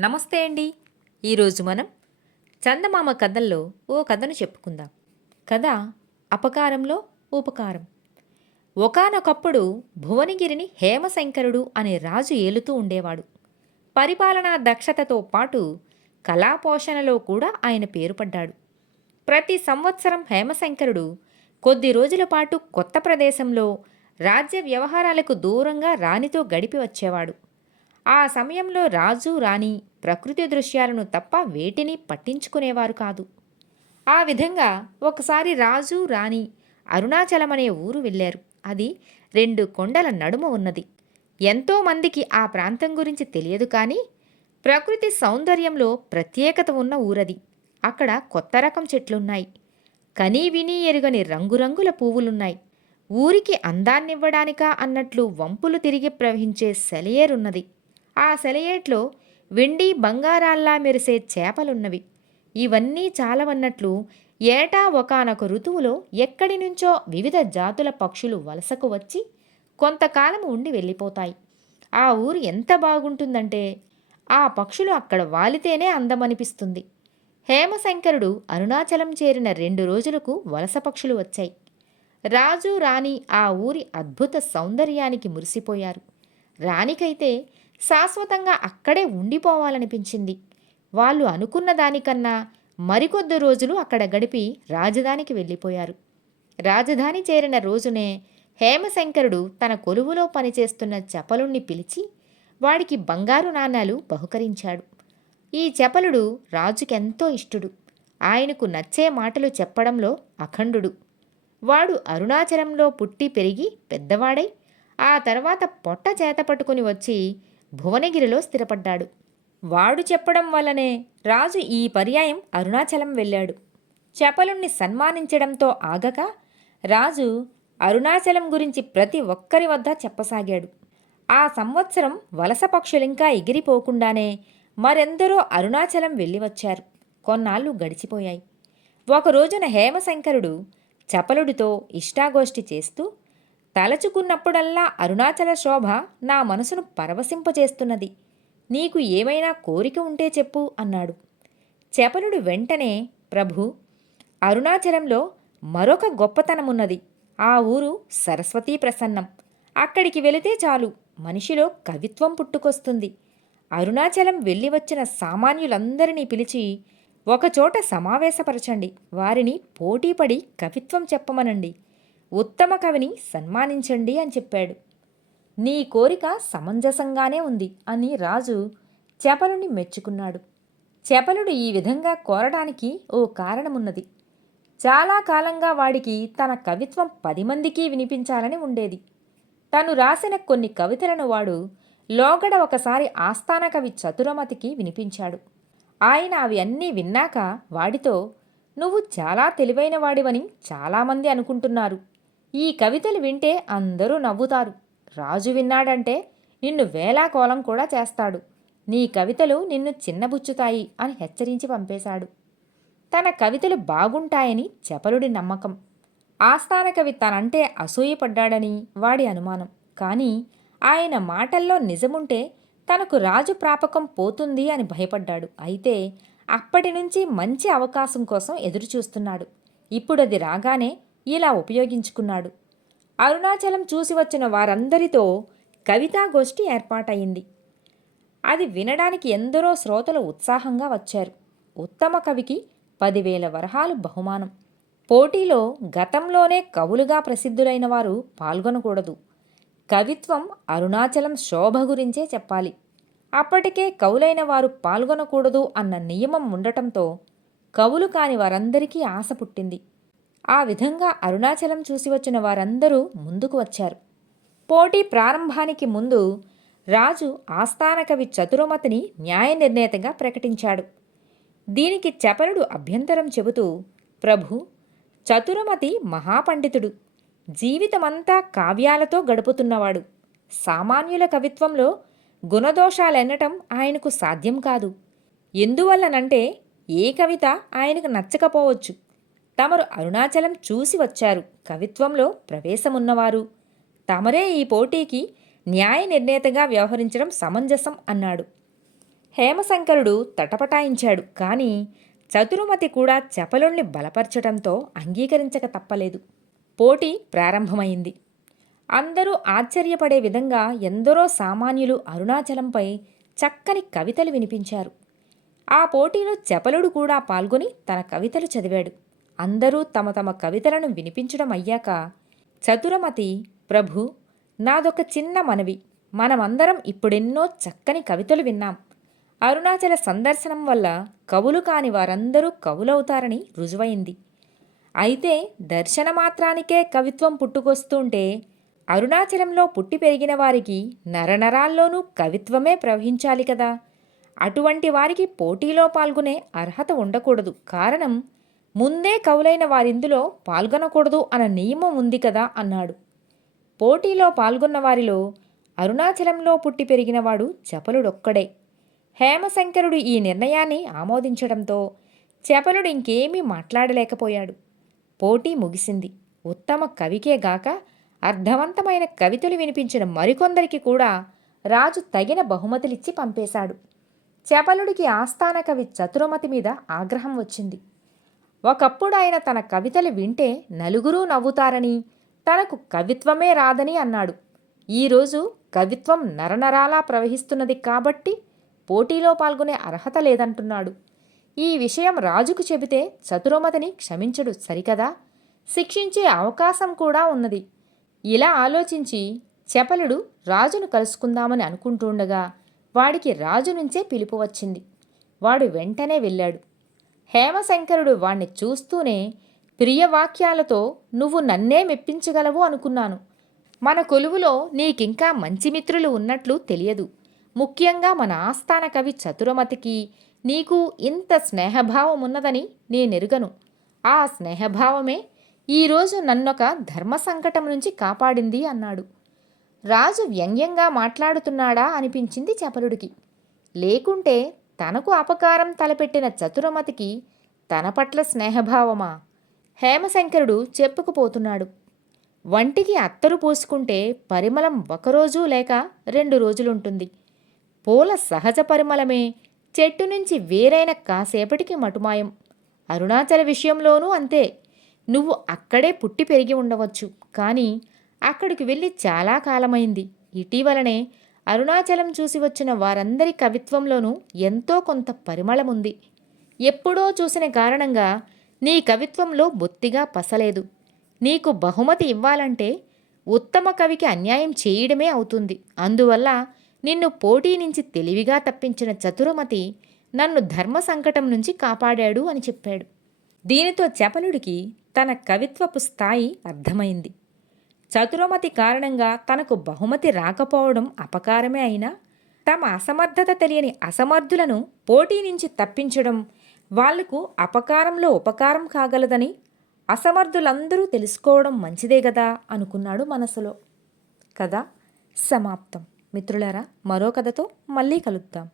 నమస్తే అండి. ఈరోజు మనం చందమామ కథల్లో ఓ కథను చెప్పుకుందాం. కథ అపకారంలో ఉపకారం. ఒకానొకప్పుడు భువనగిరిని హేమశంకరుడు అనే రాజు ఏలుతూ ఉండేవాడు. పరిపాలనా దక్షతతో పాటు కళాపోషణలో కూడా ఆయన పేరు పడ్డాడు. ప్రతి సంవత్సరం హేమశంకరుడు కొద్ది రోజుల పాటు కొత్త ప్రదేశంలో రాజ్య వ్యవహారాలకు దూరంగా రాణితో గడిపి వచ్చేవాడు. ఆ సమయంలో రాజు రాణి ప్రకృతి దృశ్యాలను తప్ప వేటిని పట్టించుకునేవారు కాదు. ఆ విధంగా ఒకసారి రాజు రాణి అరుణాచలం అనే ఊరు వెళ్ళారు. అది రెండు కొండల నడుమ ఉన్నది. ఎంతోమందికి ఆ ప్రాంతం గురించి తెలియదు కానీ ప్రకృతి సౌందర్యంలో ప్రత్యేకత ఉన్న ఊరది. అక్కడ కొత్త రకం చెట్లున్నాయి. కనీ విని ఎరుగని రంగురంగుల పువ్వులున్నాయి. ఊరికి అందాన్నివ్వడానికా అన్నట్లు వంపులు తిరిగి ప్రవహించే సెలయేరున్నది. ఆ సెలయేట్లో వెండి బంగారాల్లా మెరిసే చేపలున్నవి. ఇవన్నీ చాలవన్నట్లు ఏటా ఒకానొక ఋతువులో ఎక్కడి నుంచో వివిధ జాతుల పక్షులు వలసకు వచ్చి కొంతకాలం ఉండి వెళ్ళిపోతాయి. ఆ ఊరు ఎంత బాగుంటుందంటే ఆ పక్షులు అక్కడ వాలితేనే అందమనిపిస్తుంది. హేమశంకరుడు అరుణాచలం చేరిన రెండు రోజులకు వలస పక్షులు వచ్చాయి. రాజు రాణి ఆ ఊరి అద్భుత సౌందర్యానికి మురిసిపోయారు. రాణికైతే శాశ్వతంగా అక్కడే ఉండిపోవాలనిపించింది. వాళ్ళు అనుకున్న దానికన్నా మరికొద్ది రోజులు అక్కడ గడిపి రాజధానికి వెళ్ళిపోయారు. రాజధాని చేరిన రోజునే హేమశంకరుడు తన కొలువులో పనిచేస్తున్న చపలుణ్ణి పిలిచి వాడికి బంగారు నాణాలు బహుకరించాడు. ఈ చపలుడు రాజుకెంతో ఇష్టుడు. ఆయనకు నచ్చే మాటలు చెప్పడంలో అఖండుడు. వాడు అరుణాచలంలో పుట్టి పెరిగి పెద్దవాడై ఆ తర్వాత పొట్ట చేత పట్టుకుని వచ్చి భువనగిరిలో స్థిరపడ్డాడు. వాడు చెప్పడం వల్లనే రాజు ఈ పర్యాయం అరుణాచలం వెళ్ళాడు. చపలుణ్ణి సన్మానించడంతో ఆగక రాజు అరుణాచలం గురించి ప్రతి ఒక్కరి వద్ద చెప్పసాగాడు. ఆ సంవత్సరం వలస పక్షులింకా ఎగిరిపోకుండానే మరెందరో అరుణాచలం వెళ్ళి వచ్చారు కొన్నాళ్ళు గడిచిపోయాయి. ఒక రోజున హేమశంకరుడు చపలుడితో ఇష్టాగోష్ఠి చేస్తూ తలచుకున్నప్పుడల్లా అరుణాచల శోభ నా మనసును పరవశింపజేస్తున్నది. నీకు ఏమైనా కోరిక ఉంటే చెప్పు అన్నాడు. చపలుడు వెంటనే ప్రభు అరుణాచలంలో మరొక గొప్పతనమున్నది. ఆ ఊరు సరస్వతీ ప్రసన్నం. అక్కడికి వెళితే చాలు మనిషిలో కవిత్వం పుట్టుకొస్తుంది. అరుణాచలం వెళ్ళి వచ్చిన సామాన్యులందరినీ పిలిచి ఒకచోట సమావేశపరచండి. వారిని పోటీపడి కవిత్వం చెప్పమనండి. ఉత్తమ కవిని సన్మానించండి అని చెప్పాడు. నీ కోరిక సమంజసంగానే ఉంది అని రాజు చేపలుని మెచ్చుకున్నాడు. చేపలుడు ఈ విధంగా కోరడానికి ఓ కారణమున్నది. చాలా కాలంగా వాడికి తన కవిత్వం పది మందికి వినిపించాలని ఉండేది. తను రాసిన కొన్ని కవితలను వాడు లోగడ ఒకసారి ఆస్థాన కవి చతురమతికి వినిపించాడు. ఆయన అవి అన్నీ విన్నాక వాడితో నువ్వు చాలా తెలివైన వాడివని చాలామంది అనుకుంటున్నారు. ఈ కవితలు వింటే అందరూ నవ్వుతారు. రాజు విన్నాడంటే నిన్ను వేలాకోలం కూడా చేస్తాడు. నీ కవితలు నిన్ను చిన్నబుచ్చుతాయి అని హెచ్చరించి పంపేశాడు. తన కవితలు బాగుంటాయని చపలుడి నమ్మకం. ఆస్థాన కవి తనంటే అసూయపడ్డాడని వాడి అనుమానం. కానీ ఆయన మాటల్లో నిజముంటే తనకు రాజు ప్రాపకం పోతుంది అని భయపడ్డాడు. అయితే అప్పటి నుంచి మంచి అవకాశం కోసం ఎదురుచూస్తున్నాడు. ఇప్పుడది రాగానే ఇలా ఉపయోగించుకున్నాడు. అరుణాచలం చూసి వచ్చిన వారందరితో కవితాగోష్ఠి ఏర్పాటయింది అది వినడానికి ఎందరో శ్రోతలు ఉత్సాహంగా వచ్చారు. ఉత్తమ కవికి పదివేల వరహాలు బహుమానం. పోటీలో గతంలోనే కవులుగా ప్రసిద్ధులైన వారు పాల్గొనకూడదు. కవిత్వం అరుణాచలం శోభ గురించే చెప్పాలి. అప్పటికే కవులైన వారు పాల్గొనకూడదు అన్న నియమం ఉండటంతో కవులు కాని వారందరికీ ఆశ పుట్టింది. ఆ విధంగా అరుణాచలం చూసి వచ్చిన వారందరూ ముందుకు వచ్చారు. పోటీ ప్రారంభానికి ముందు రాజు ఆస్థాన కవి చతురమతిని న్యాయ నిర్ణేతగా ప్రకటించాడు. దీనికి చపలుడు అభ్యంతరం చెబుతూ ప్రభు చతురమతి మహాపండితుడు. జీవితమంతా కావ్యాలతో గడుపుతున్నవాడు. సామాన్యుల కవిత్వంలో గుణదోషాలెన్నటం ఆయనకు సాధ్యం కాదు. ఎందువల్లనంటే ఏ కవిత ఆయనకు నచ్చకపోవచ్చు. తమరు అరుణాచలం చూసి వచ్చారు. కవిత్వంలో ప్రవేశమున్నవారు. తమరే ఈ పోటీకి న్యాయ నిర్ణేతగా వ్యవహరించడం సమంజసం అన్నాడు. హేమశంకరుడు తటపటాయించాడు. కానీ చతురుమతి కూడా చపలుణ్ణి బలపరచడంతో అంగీకరించక తప్పలేదు. పోటీ ప్రారంభమైంది. అందరూ ఆశ్చర్యపడే విధంగా ఎందరో సామాన్యులు అరుణాచలంపై చక్కని కవితలు వినిపించారు. ఆ పోటీలో చపలుడు కూడా పాల్గొని తన కవితలు చదివాడు. అందరూ తమ తమ కవితలను వినిపించడం అయ్యాక చతురమతి ప్రభు నాదొక చిన్న మనవి. మనమందరం ఇప్పుడెన్నో చక్కని కవితలు విన్నాం. అరుణాచల సందర్శనం వల్ల కవులు కాని వారందరూ కవులవుతారని రుజువైంది. అయితే దర్శన మాత్రానికే కవిత్వం పుట్టుకొస్తుంటే అరుణాచలంలో పుట్టి పెరిగిన వారికి నరనరాల్లోనూ కవిత్వమే ప్రవహించాలి కదా. అటువంటి వారికి పోటీలో పాల్గొనే అర్హత ఉండకూడదు. కారణం ముందే కవులైన వారిందులో పాల్గొనకూడదు అన్న నియమం ఉంది కదా అన్నాడు. పోటీలో పాల్గొన్న వారిలో అరుణాచలంలో పుట్టి పెరిగినవాడు చపలుడొక్కడే. హేమశంకరుడు ఈ నిర్ణయాన్ని ఆమోదించడంతో చపలుడు ఇంకేమీ మాట్లాడలేకపోయాడు. పోటీ ముగిసింది. ఉత్తమ కవికే గాక అర్థవంతమైన కవితలు వినిపించిన మరికొందరికి కూడా రాజు తగిన బహుమతులిచ్చి పంపేశాడు. చపలుడికి ఆస్థాన కవి చతురమతి మీద ఆగ్రహం వచ్చింది. ఒకప్పుడు ఆయన తన కవితలు వింటే నలుగురూ నవ్వుతారని తనకు కవిత్వమే రాదని అన్నాడు. ఈరోజు కవిత్వం నరనరాలా ప్రవహిస్తున్నది కాబట్టి పోటీలో పాల్గొనే అర్హత లేదంటున్నాడు. ఈ విషయం రాజుకు చెబితే చతురమతిని క్షమించడు సరికదా? శిక్షించే అవకాశం కూడా ఉన్నది. ఇలా ఆలోచించి చపలుడు రాజును కలుసుకుందామని అనుకుంటుండగా వాడికి రాజు నుంచే పిలుపు వచ్చింది. వాడు వెంటనే వెళ్ళాడు. హేమశంకరుడు వాణ్ణి చూస్తూనే ప్రియవాక్యాలతో నువ్వు నన్నే మెప్పించగలవు అనుకున్నాను. మన కొలువులో నీకింకా మంచి మిత్రులు ఉన్నట్లు తెలియదు. ముఖ్యంగా మన ఆస్థాన కవి చతురమతికి నీకు ఇంత స్నేహభావం ఉన్నదని నేనెరుగను. ఆ స్నేహభావమే ఈరోజు నన్నొక ధర్మ సంకటం నుంచి కాపాడింది అన్నాడు. రాజు వ్యంగ్యంగా మాట్లాడుతున్నాడా అనిపించింది చపలుడికి. లేకుంటే తనకు అపకారం తలపెట్టిన చతురమతికి తన పట్ల స్నేహభావమా? హేమశంకరుడు చెప్పుకుపోతున్నాడు. వంటికి అత్తరు పూసుకుంటే పరిమళం ఒకరోజు లేక రెండు రోజులుంటుంది. పూల సహజ పరిమళమే చెట్టు నుంచి వేరైన కాసేపటికి మటుమాయం. అరుణాచల విషయంలోనూ అంతే. నువ్వు అక్కడే పుట్టి పెరిగి ఉండవచ్చు. కానీ అక్కడికి వెళ్ళి చాలా కాలమైంది. ఇటీవలనే అరుణాచలం చూసి వచ్చిన వారందరి కవిత్వంలోనూ ఎంతో కొంత పరిమళముంది. ఎప్పుడో చూసిన కారణంగా నీ కవిత్వంలో బొత్తిగా పసలేదు. నీకు బహుమతి ఇవ్వాలంటే ఉత్తమ కవికి అన్యాయం చేయడమే అవుతుంది. అందువల్ల నిన్ను పోటీ నుంచి తెలివిగా తప్పించిన చతురమతి నన్ను ధర్మ సంకటం నుంచి కాపాడాడు అని చెప్పాడు. దీనితో చపలుడికి తన కవిత్వపు స్థాయి అర్థమైంది. చతురమతి కారణంగా తనకు బహుమతి రాకపోవడం అపకారమే అయినా తమ అసమర్థత తెలియని అసమర్థులను పోటీ నుంచి తప్పించడం వాళ్ళకు అపకారంలో ఉపకారం కాగలదని అసమర్థులందరూ తెలుసుకోవడం మంచిదే గదా అనుకున్నాడు మనసులో. కథ సమాప్తం. మిత్రులారా మరో కథతో మళ్ళీ కలుద్దాం.